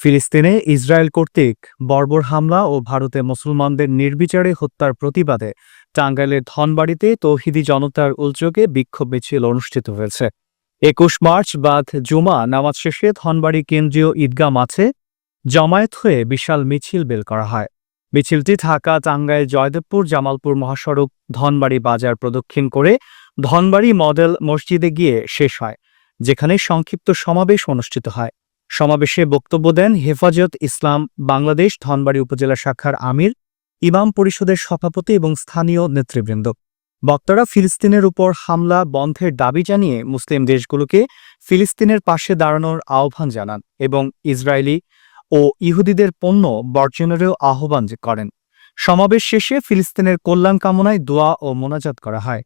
ফিলিস্তিনে ইসরায়েল কর্তৃক বর্বর হামলা ও ভারতে মুসলমানদের নির্বিচারে হত্যার প্রতিবাদে টাঙ্গাইলের ধনবাড়িতে তৌহিদি জনতার উদ্যোগে বিক্ষোভ মিছিল অনুষ্ঠিত হয়েছে। ২১ মার্চ বাদ জুমা নামাজ শেষে ধনবাড়ি কেন্দ্রীয় ঈদগাহ মাঠে জমায়েত হয়ে বিশাল মিছিল বের করা হয়। মিছিলটি ঢাকা টাঙ্গাইল জয়দেবপুর জামালপুর মহাসড়ক ধনবাড়ি বাজার প্রদক্ষিণ করে ধনবাড়ি মডেল মসজিদে গিয়ে শেষ হয়, যেখানে সংক্ষিপ্ত সমাবেশ অনুষ্ঠিত হয়। সমাবেশে বক্তব্য দেন হেফাজত ইসলাম বাংলাদেশ ধনবাড়ি উপজেলা শাখার আমির, ইমাম পরিষদের সভাপতি এবং স্থানীয় নেতৃবৃন্দ। বক্তারা ফিলিস্তিনের উপর হামলা বন্ধের দাবি জানিয়ে মুসলিম দেশগুলোকে ফিলিস্তিনের পাশে দাঁড়ানোর আহ্বান জানান এবং ইসরায়েলি ও ইহুদিদের পণ্য বর্জনেরও আহ্বান করেন। সমাবেশ শেষে ফিলিস্তিনের কল্যাণ কামনায় দোয়া ও মোনাজাত করা হয়।